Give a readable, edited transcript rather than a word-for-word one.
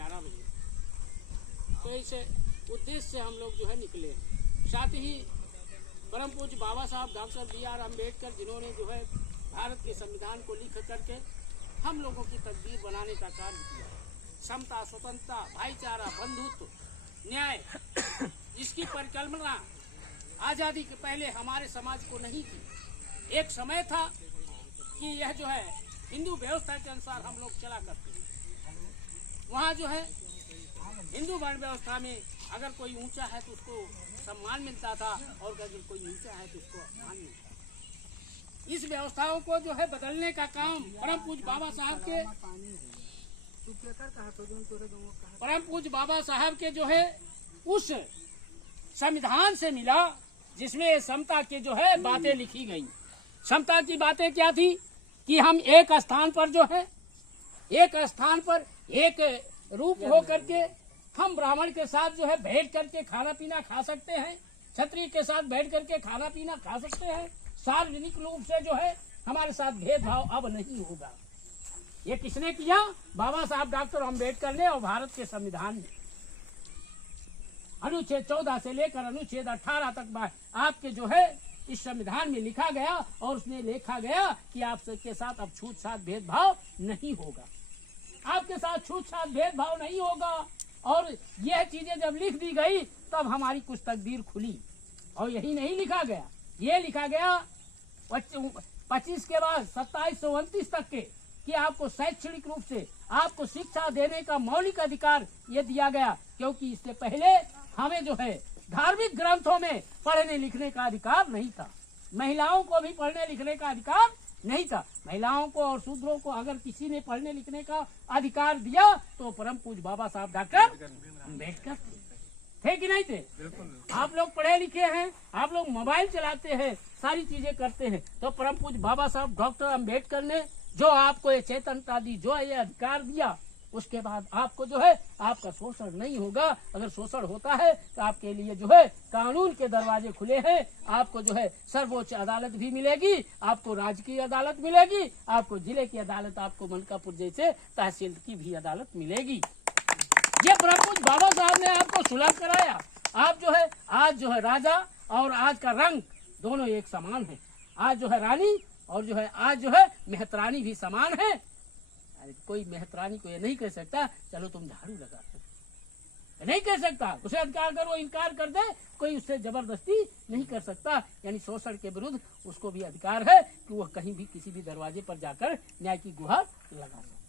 11 बजे। तो इस उद्देश्य से हम लोग जो है निकले। साथ ही परम पूज्य बाबा साहब डॉक्टर B.R. अम्बेडकर, जिन्होंने जो है भारत के संविधान को लिख करके हम लोगों की तकदीर बनाने का कार्य किया। समता, स्वतंत्रता, भाईचारा, बंधुत्व, न्याय, जिसकी परिकल्पना आज़ादी के पहले हमारे समाज को नहीं थी। एक समय था कि यह जो है हिंदू व्यवस्था के अनुसार हम लोग चला करते थे। वहाँ जो है हिंदू वर्ण व्यवस्था में अगर कोई ऊंचा है तो उसको सम्मान मिलता था, और अगर कोई नीचा है तो उसको अपमान मिलता था। इस व्यवस्थाओं को जो है बदलने का काम परम पूज्य बाबा साहब के जो है उस संविधान से मिला, जिसमें समता के जो है बातें लिखी गई। समता की बातें क्या थी कि हम एक स्थान पर जो है एक रूप हो करके हम ब्राह्मण के साथ जो है बैठ करके खाना पीना खा सकते हैं, क्षत्रिय के साथ बैठ करके खाना पीना खा सकते हैं। सार्वजनिक रूप से जो है हमारे साथ भेदभाव अब नहीं होगा। ये किसने किया? बाबा साहब डॉक्टर अम्बेडकर ने, और भारत के संविधान में अनुच्छेद 14 से लेकर अनुच्छेद 18 तक आपके जो है इस संविधान में लिखा गया, और उसमें लिखा गया कि आप सबके साथ अब छूत छात भेदभाव नहीं होगा। आपके साथ छूत छात भेदभाव नहीं होगा। और यह चीजें जब लिख दी गई तब हमारी कुछ तकदीर खुली। और यही नहीं लिखा गया, ये लिखा गया 25 के बाद 27 से 29 तक के कि आपको शैक्षणिक रूप से आपको शिक्षा देने का मौलिक अधिकार ये दिया गया, क्योंकि इससे पहले हमें जो है धार्मिक ग्रंथों में पढ़ने लिखने का अधिकार नहीं था। महिलाओं को भी पढ़ने लिखने का अधिकार नहीं था। महिलाओं को और शूद्रों को अगर किसी ने पढ़ने लिखने का अधिकार दिया तो परम पूज्य बाबा साहब डॉक्टर अम्बेडकर थे कि नहीं थे? आप लोग पढ़े लिखे हैं, आप लोग मोबाइल चलाते हैं, सारी चीजें करते हैं, तो परम पूज्य बाबा साहब डॉक्टर अम्बेडकर ने जो आपको ये चेतनता दी, जो ये अधिकार दिया, उसके बाद आपको जो है आपका शोषण नहीं होगा। अगर शोषण होता है तो आपके लिए जो है कानून के दरवाजे खुले हैं। आपको जो है सर्वोच्च अदालत भी मिलेगी, आपको राजकीय अदालत मिलेगी, आपको जिले की अदालत, आपको मलकापुर जैसे तहसील की भी अदालत मिलेगी। ये परम पूज्य बाबा साहब ने आपको सुलभ कराया। आप जो है आज जो है राजा और आज का रंग दोनों एक समान है। आज जो है रानी और जो है आज जो है मेहतरानी भी समान है। कोई मेहतरानी को ये नहीं कह सकता चलो तुम झाड़ू लगा, नहीं कह सकता। उसे अधिकार करो, इनकार कर दे, कोई उससे जबरदस्ती नहीं कर सकता। यानी शोषण के विरुद्ध उसको भी अधिकार है कि वह कहीं भी किसी भी दरवाजे पर जाकर न्याय की गुहार लगा सकता।